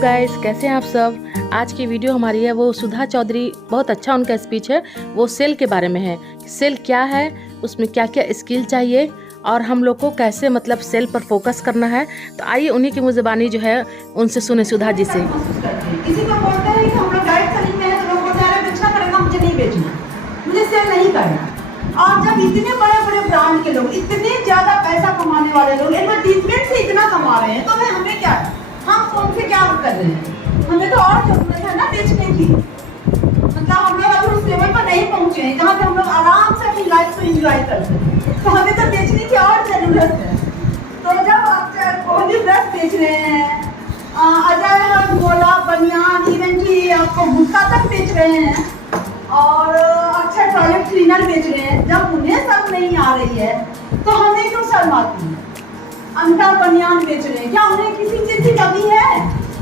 Guys, कैसे हैं आप सब। आज की वीडियो हमारी है वो सुधा चौधरी, बहुत अच्छा उनका स्पीच है। वो सेल के बारे में है। सेल क्या है, उसमें क्या क्या स्किल चाहिए और हम लोग को कैसे मतलब सेल पर फोकस करना है। तो आइए उन्हीं की मुज़बानी जो है उनसे सुने सुधा जी से। किसी को बोलते हैं कि हम लोग डायरेक्ट सेलिंग में है तो लोग बोलते हैं बेचना पड़ेगा, मुझे नहीं बेचना, मुझे सेल नहीं करना। और जब इतने बड़े बड़े ब्रांड के लोग, इतने ज्यादा पैसा कमाने वाले लोग एडवर्टीजमेंट से इतना कमा रहे हैं, तो हमें क्या, हम फोन से क्या कर रहे हैं। हमें तो और जरूरत है ना बेचने की। मतलब हम लोग अभी उस लेवल पर नहीं पहुंचे हैं जहाँ पे हम लोग आराम से अपनी लाइफ को एंजॉय कर सकें, तो हमें तो बेचने की और जरूरत है। तो जब आप कोई ब्रश बेच रहे हैं, अजय गोला बनियान, इवन की आपको गुटखा तक बेच रहे हैं और अच्छा टॉयलेट क्लीनर बेच रहे हैं, जब उन्हें शर्म नहीं आ रही है तो हमें क्यों शर्म आती है। अंडा बनियान बेच रहे हैं, क्या उन्हें किसी चीज की कमी है?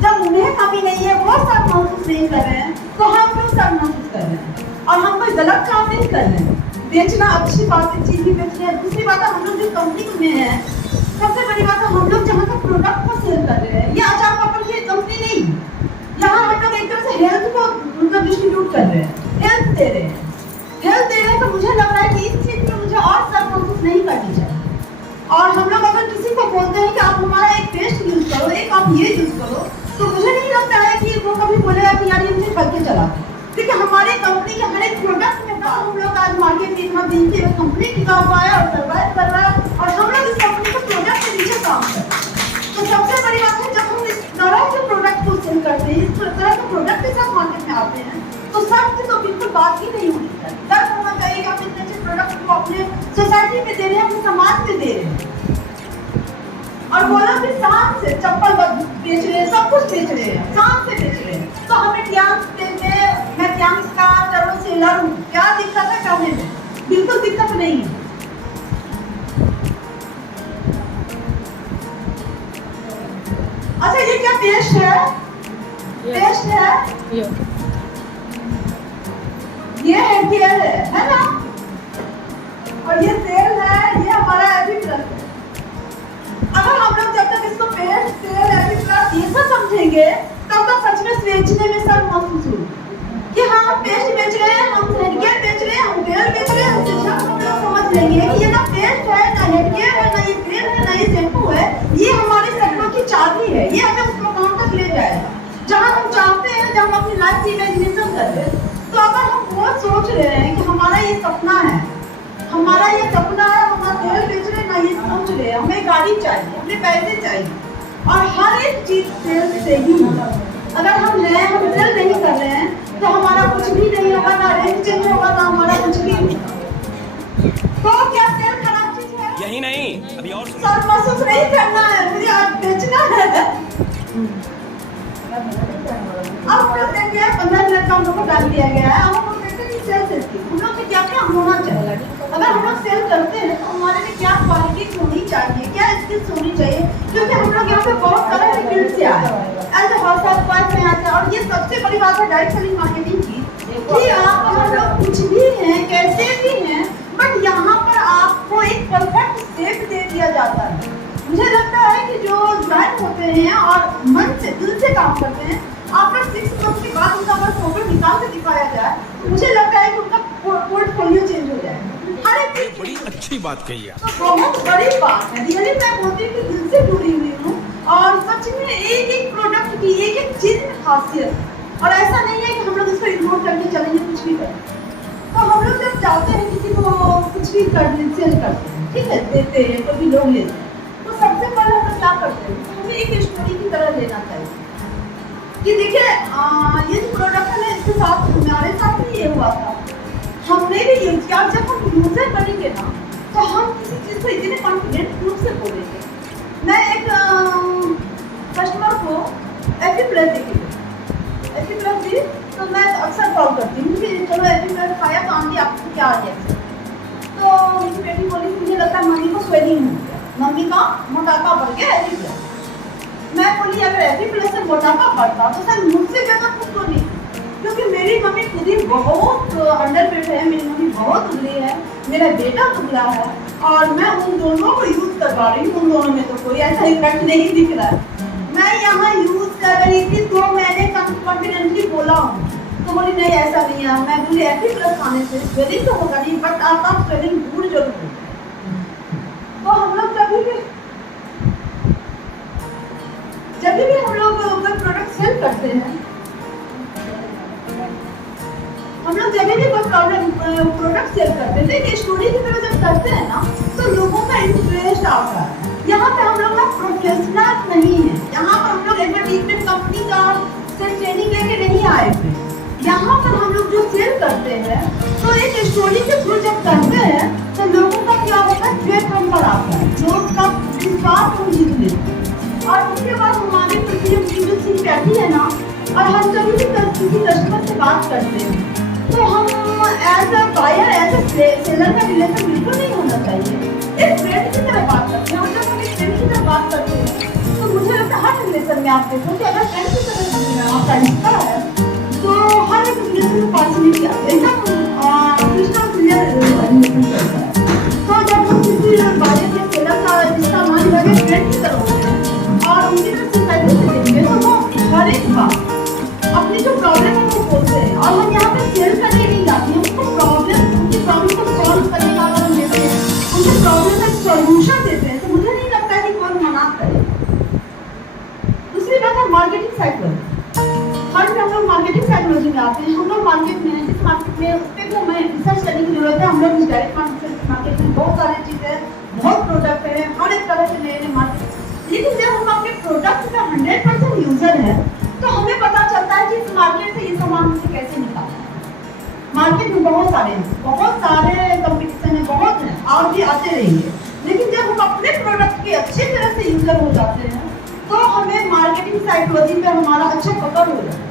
जब उन्हें कमी नहीं है, वो शर्म महसूस नहीं कर रहे हैं, तो हम क्यों शर्म महसूस कर रहे हैं। और हम कोई गलत काम नहीं कर रहे हैं, बेचना अच्छी बात है, चीज भी बेच रहे हैं। दूसरी बात है, हम लोग जो कंपनी में है, सबसे बड़ी बात है हम लोग जहाँ तक प्रोडक्ट को सेल कर रहे हैं, ये अचार पापड़ की कंपनी नहीं, यहाँ हम लोग एक तरह से हेल्थ को मतलब डिस्ट्रीब्यूट कर रहे हैं, हेल्थ दे रहे हैं। हेल्थ दे रहे हैं तो मुझे लग रहा है कि इस चीज में मुझे और शर्म महसूस नहीं करनी चाहिए। और हम लोग अगर किसी को बोलते हैं कि आप हमारा एक पेस्ट यूज करो, एक आप ये यूज करो, तो मुझे नहीं लगता है कि वो कभी बोलेगा कि यार ये मुझे करके चला। क्योंकि हमारे कंपनी के हर एक प्रोडक्ट में हम लोग आज मार्केट में इतना दिन से कंपनी टिका हुआ है और सर्वाइव कर रहा है, और हम लोग इस कंपनी के प्रोडक्ट के नीचे काम कर रहे हैं। तो सबसे बड़ी बात है, जब हम इस तरह के प्रोडक्ट को सेल करते हैं, इस तरह के प्रोडक्ट के साथ मार्केट में आते हैं, तो सबसे तो बिल्कुल बात ही नहीं होनी चाहिए। डर होना चाहिए कि हम इतने अच्छे प्रोडक्ट को अपने सोसाइटी में दे रहे हैं, अपने समाज में दे रहे हैं। और बोला भी शान से चप्पल बेच रहे हैं, सब कुछ बेच रहे हैं, शान से बेच रहे हैं। तो हमें ध्यान देते हैं, मैं ध्यान का चलो सेलर हूँ, क्या दिक्कत है करने में? बिल्कुल दिक्कत नहीं है। अच्छा, ये क्या पेस्ट है? पेस्ट है, ये हेयर केयर है ना? और ये तेल है, ये हमारा एपी प्लस है। अगर हम लोग जब तक इसको पेस्ट, तेल, एपी प्लस ये सब समझेंगे, तब तक सच में बेचने में शर्म महसूस होगी कि हाँ, हम पेस्ट बेच रहे हैं, हम हेयर केयर बेच रहे हैं, हम तेल बेच रहे हैं। उससे जब हम लोग समझ लेंगे कि ये ना पेस्ट है, ना हेयर केयर है, ना ये तेल है, ना ये शैम्पू है, ये हमारे सपनों की चाबी है, ये हमें उस मकाम तक ले जाएगा जहाँ हम चाहते हैं, जहाँ हम अपनी लाइफ की इमेजिनेशन कर रहे हैं। तो अगर हम वो सोच रहे हैं कि हमारा ये सपना है, हमारा ये सपना है, हमारा तेल बेच रहे हैं, ना ये सोच रहे हैं हमें गाड़ी चाहिए, हमें पैसे चाहिए, और हर एक चीज सेल से ही होगा। अगर हम सेल नहीं कर रहे हैं तो हमारा कुछ भी नहीं होगा, ना रेंज चेंज होगा, ना हमारा कुछ भी होगा। तो क्या सेल खराब चीज है? यही नहीं, अभी और शर्म महसूस नहीं करना है, मुझे आज बेचना है। अब हम लोग देखते हैं 15 मिनट का हम लोग को डाल दिया गया है। अब हम लोग देखते हैं कि सेल सेफ्टी हम लोग में क्या क्या होना चाहिए। अगर हम लोग सेल करते हैं तो हमारे में क्या क्वालिटी होनी चाहिए, क्या स्किल्स होनी चाहिए, क्योंकि हम लोग यहाँ पे बहुत तरह के फील्ड से आए हैं, एज ए हाउस वाइफ में आते हैं। और ये सबसे बड़ी बात है डायरेक्ट सेलिंग मार्केटिंग की, कि आप हम लोग कुछ भी हैं, कैसे भी हैं, बट यहाँ पर आपको एक परफेक्ट शेप दे दिया जाता है। मुझे लगता है कि जो ज्वाइन होते हैं और मन से, दिल से काम करते हैं, आफ्टर 6 मंथ के बाद उनका अगर फोटो निकाल के दिखाया जाए, तो मुझे लगता है कि उनका पोर्टफोलियो चेंज हो जाएगा। हर एक चीज बड़ी अच्छी बात कही है, तो बहुत बड़ी बात है। रियली मैं बोलती हूँ कि दिल से जुड़ी हुई हूँ, और सच में एक एक प्रोडक्ट की एक एक चीज में खासियत है। और ऐसा नहीं है कि हम लोग इसको इग्नोर करके चलेंगे, कुछ भी करें। तो हम लोग जब चाहते हैं किसी को कुछ भी सेल करते हैं, ठीक है, देते हैं, कभी लोग लेते हैं, तो सबसे पहले हम क्या करते हैं, हमें एक स्टोरी की तरह लेना चाहिए कि देखिए ये जो प्रोडक्ट है ना, इसके साथ हमारे साथ भी ये हुआ था, हमने भी यूज किया। जब हम यूजर बनेंगे ना, तो हम किसी चीज़ को इतने कॉन्फिडेंट रूप से बोलेंगे। मैं एक कस्टमर को एपी प्लस देखिए, एपी प्लस दी, तो मैं अक्सर कॉल करती हूँ कि चलो एपी प्लस खाया तो आंटी आपको क्या आ गया। तो मेरी बेटी बोली मुझे लगता है मम्मी को स्वेलिंग हो गया, मम्मी का मोटापा बढ़ गया एपी प्लस। मैं बोली अगर एपी प्लस से मोटापा बढ़ता तो सर मुझसे ज़्यादा खुश तो नहीं, क्योंकि मेरी मम्मी खुद ही बहुत अंडरवेट है, मेरी मम्मी बहुत दुबली है, मेरा बेटा दुबला है, और मैं उन दोनों को यूज करवा रही हूँ। उन दोनों में तो कोई ऐसा इफेक्ट नहीं दिख रहा है। मैं यहाँ यूज कर रही थी तो बोली नहीं ऐसा नहीं है। मैं बोली FE+ खाने से स्वेलिंग तो होगा नहीं, बट आपका स्वेलिंग दूर जरूर होगा। तो हम लोग जब भी हम लोग कोई प्रोडक्ट सेल करते हैं, हम लोग जब भी कोई प्रोडक्ट सेल करते हैं, तो स्टोरी की तरह जब करते हैं ना, तो लोगों का इंटरेस्ट आता है। यहाँ पे हम लोग ना प्रोफेशनल नहीं है, यहाँ पर हम लोग एडवर्टीजमेंट कंपनी का से ट्रेनिंग लेके नहीं आए थे। यहाँ पर हम लोग जो सेल करते हैं, तो एक स्टोरी के थ्रू जब करते हैं, तो लोगों का क्या होता है, फेथ हम पर आता है, लोग का विश्वास हम जीत लेते हैं। और उसके बाद हमारी जो चीज बैठी है ना, और हम जब भी किसी कस्टमर से बात करते हैं, तो हम as a buyer as a seller का रिलेशन बिल्कुल नहीं होना चाहिए। एक फ्रेंड की तरह बात करते हैं। जब हम एक फ्रेंड की तरह बात करते हैं, तो मुझे लगता है हर रिलेशन में आप देखो कि अगर फ्रेंड की तरह आपका रिश्ता है, तो हर एक रिलेशन में पार्शलिटी आती है, एकदम क्रिस्टल क्लियर रिलेशन चलता है। तो जब हम किसी बायर या सेलर का रिश्ता मान लगे फ्रेंड की तरह होते हैं और उनकी तरफ से पैसे से देंगे, तो वो हर एक बात अपनी जो प्रॉब्लम है वो बोलते हैं। और हम यहाँ पे सेल करने नहीं जाते हैं, उनको उनकी प्रॉब्लम को सॉल्व करने का अगर हम देते हैं, उनके प्रॉब्लम का सॉल्यूशन देते हैं, तो मुझे नहीं लगता है कि कोई मना करे। दूसरी बात है मार्केटिंग साइकोलॉजी। हर हम लोग मार्केटिंग साइकोलॉजी में आते हैं। हम लोग मार्केट में जिस मार्केट में उस पर भी हमें रिसर्च करने की जरूरत है। हम लोग डायरेक्ट मार्केट में बहुत सारी चीज़ें, बहुत प्रोडक्ट है, हर एक तरह से नए नए मार्केट। लेकिन जब हम अपने प्रोडक्ट का 100% यूजर है, तो हमें पता चलता है कि इस मार्केट से ये सामान मुझे कैसे निकालना है। मार्केट में बहुत सारे कंपटीशन है, बहुत है, और भी आते रहेंगे। लेकिन जब हम अपने प्रोडक्ट के अच्छी तरह से यूजर हो जाते हैं, तो हमें मार्केटिंग साइकोलॉजी में हमारा अच्छा पकड़ हो जाता है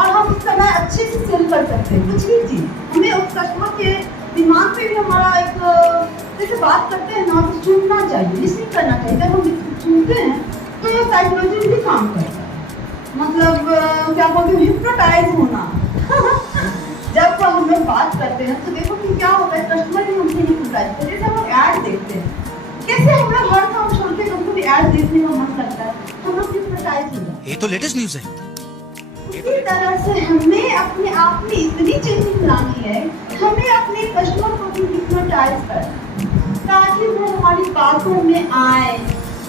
और हम उस समय अच्छे से सेल कर सकते हैं कुछ भी चीज़। हमें उस कस्टमर के दिमाग पे भी हमारा एक जैसे बात करते हैं ना, तो सुनना चाहिए, लिसनिंग करना चाहिए। जब हम सुनते हैं तो ये साइकोलॉजी भी काम करता है, मतलब क्या बोलते हैं, हिप्नोटाइज होना। जब हम लोग बात करते हैं, तो देखो कि क्या होता है, कस्टमर भी हमसे हिप्नोटाइज करते हैं। जैसे हम लोग ऐड देखते हैं, कैसे हम लोग हर काम छोड़ के कभी भी ऐड देखने का मन करता है, हम लोग हिप्नोटाइज हो जाते हैं। ये तो लेटेस्ट न्यूज़ है। इसी तरह से हमें अपने आप में इतनी चेंजिंग लानी है, हमें अपने कस्टमर को भी हिप्नोटाइज करना ताकि वो हमारी बातों में आए,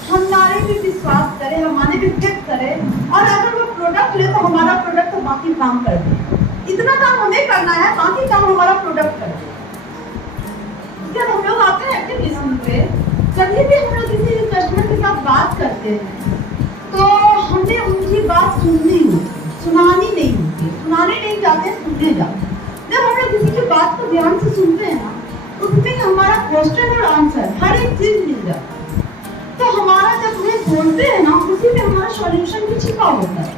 हमारे भी विश्वास करे, हमारे भी चेक करे, और अगर वो प्रोडक्ट ले तो हमारा प्रोडक्ट तो बाकी काम कर दे। इतना काम हमें करना है, बाकी काम हमारा प्रोडक्ट कर दे। जब हम लोग आते हैं एक्टिविज्म पे, जब भी हम लोग किसी कस्टमर के साथ बात करते हैं, तो हमें उनकी बात सुननी होती, सुनानी नहीं होती। सुनाने नहीं जाते, सुनने जाते। जब हम लोग किसी की बात को ध्यान से सुनते हैं ना, उसमें हमारा क्वेश्चन और आंसर हर एक चीज मिल जाता है। तो हमारा जब उन्हें बोलते हैं ना, उसी में हमारा सॉल्यूशन भी छिपा होता है।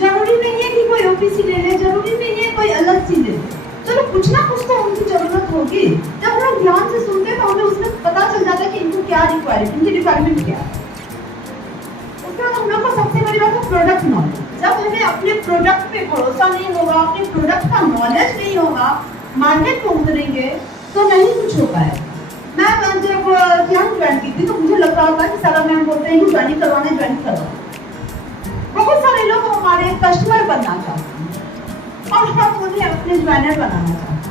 जरूरी नहीं है कि कोई OPC ले ले, जरूरी नहीं है कोई अलग चीज ले ले, चलो कुछ ना कुछ तो उनकी जरूरत होगी। जब हम लोग ध्यान से सुनते हैं, तो हमें उसमें पता चल जाता है कि इनको क्या रिक्वायरमेंट, इनकी रिक्वायरमेंट क्या है। उसके बाद हम लोग को सबसे बड़ी बात है प्रोडक्ट नॉलेज। जब हमें अपने प्रोडक्ट पे भरोसा नहीं होगा, अपने प्रोडक्ट का नॉलेज नहीं होगा, मार्केट में उतरेंगे तो नहीं कुछ हो पाएगा। मैं जब ज्ञान ज्वाइन की थी, तो मुझे लग रहा था कि सारा मैम बोलते हैं कि ज्वाइन करवाना। बहुत सारे लोग हमारे कस्टमर बनना चाहते हैं और हम उन्हें अपने ज्वाइनर बनाना चाहते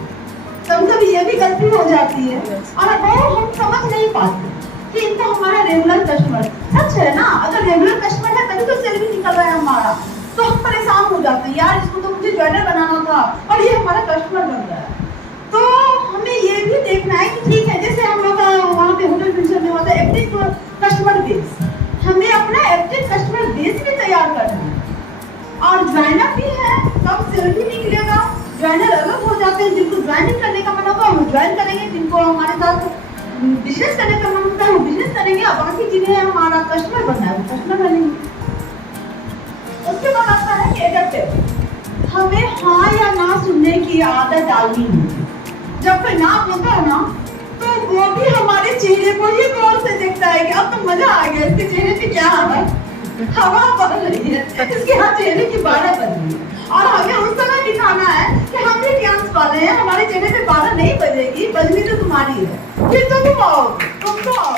हैं। कभी ये भी गलती हो जाती है और वो हम समझ नहीं पाते कि इनका हमारा रेगुलर कस्टमर सच है ना। अगर रेगुलर कस्टमर है तभी तो सेल भी निकल रहा है हमारा, तो हम परेशान हो जाते हैं, यार इसको तो मुझे ज्वाइनर बनाना था और ये हमारा कस्टमर बन रहा है। तो हमें ये भी देखना है कि ठीक है, जैसे हम लोग वहाँ पे होटल पेंशन में होता है एक्टिव कस्टमर बेस, हमें अपना एक्टिव कस्टमर बेस भी तैयार करना है। और ज्वाइनर भी है, सब सेल भी निकलेगा। ज्वाइनर अलग हो जाते हैं, जिनको ज्वाइनिंग करने का मन होगा वो ज्वाइन करेंगे, जिनको हमारे साथ बिजनेस करने का मन होता है वो बिजनेस करेंगे, और बाकी जिन्हें हमारा कस्टमर बनना है वो कस्टमर बनेंगे। उसके बाद आता है कि एडेप्टिव, हमें हाँ या ना सुनने की आदत डालनी है। जब कोई ना बोलता है ना, तो वो भी हमारे चेहरे को ये गौर से देखता है कि अब तो मजा आ गया, इसके चेहरे पे क्या हवा बन रही है, इसके यहाँ चेहरे की बारह बन रही है। और हमें उस समय दिखाना है कि हम भी डांस वाले हैं, हमारे चेहरे पे बारह नहीं बजेगी, बजनी तो तुम्हारी है, फिर तो तुम आओ, तुम तो आओ।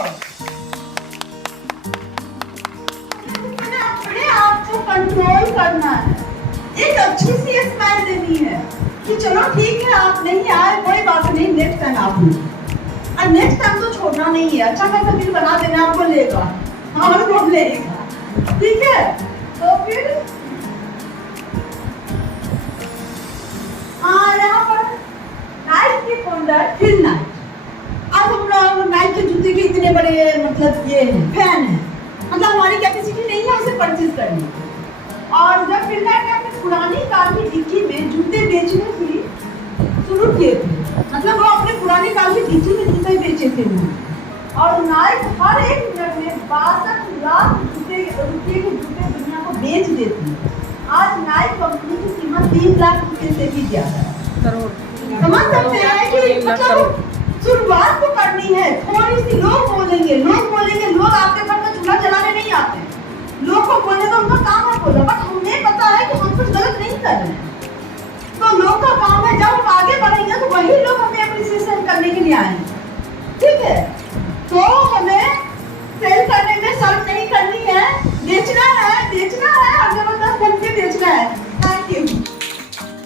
अपने आप को कंट्रोल करना है, एक अच्छी सी स्माइल देनी है। चलो ठीक है, आप नहीं आए कोई बात नहीं, नेक्स्ट टाइम आप और नेक्स्ट टाइम तो छोड़ना नहीं है, अच्छा खासा बिल बना देना, आपको लेगा, हमारे को लेगा, ठीक है। तो फिर यहाँ पर नाइक के फोल्डर फिर नाइक। अब हम लोग नाइक के जूते के इतने बड़े मतलब ये फैन है, मतलब हमारी कैपेसिटी नहीं है उसे परचेज करने की। और जब फिर नाइक अपने पुरानी कार की डिक्की में जूते बेचने की शुरू किए थे, मतलब वो अपने पुरानी कार की डिक्की में जूते बेचे थे और नाइक हर एक मिनट में 62 लाख रुपए के जूते दुनिया को बेच देती है। आज नाइक कंपनी की कीमत 3 लाख रुपए से भी ज्यादा है। समझ सकते हैं कि मतलब शुरुआत तो करनी है, थोड़ी सी लोग बोलेंगे, लोग आपके घर में चूल्हा जलाने नहीं आते, लोग को बोलने का उनका काम है बोलो, बट हमें पता है कि हम कुछ गलत नहीं कर रहे हैं, तो लोग का काम है, जब हम आगे बढ़ेंगे तो वही लोग हमें अप्रिसिएशन करने के लिए आएंगे, ठीक है। तो हमें सेल करने में शर्म नहीं करनी है, बेचना है और जबरदस्त ढंग से बेचना है। Thank you.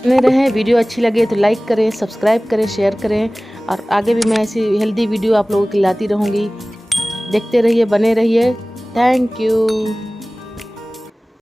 बने रहें, वीडियो अच्छी लगे तो लाइक करें, सब्सक्राइब करें, शेयर करें और आगे भी मैं ऐसी हेल्दी वीडियो आप लोगों की लाती रहूँगी। देखते रहिए, बने रहिए। Thank you.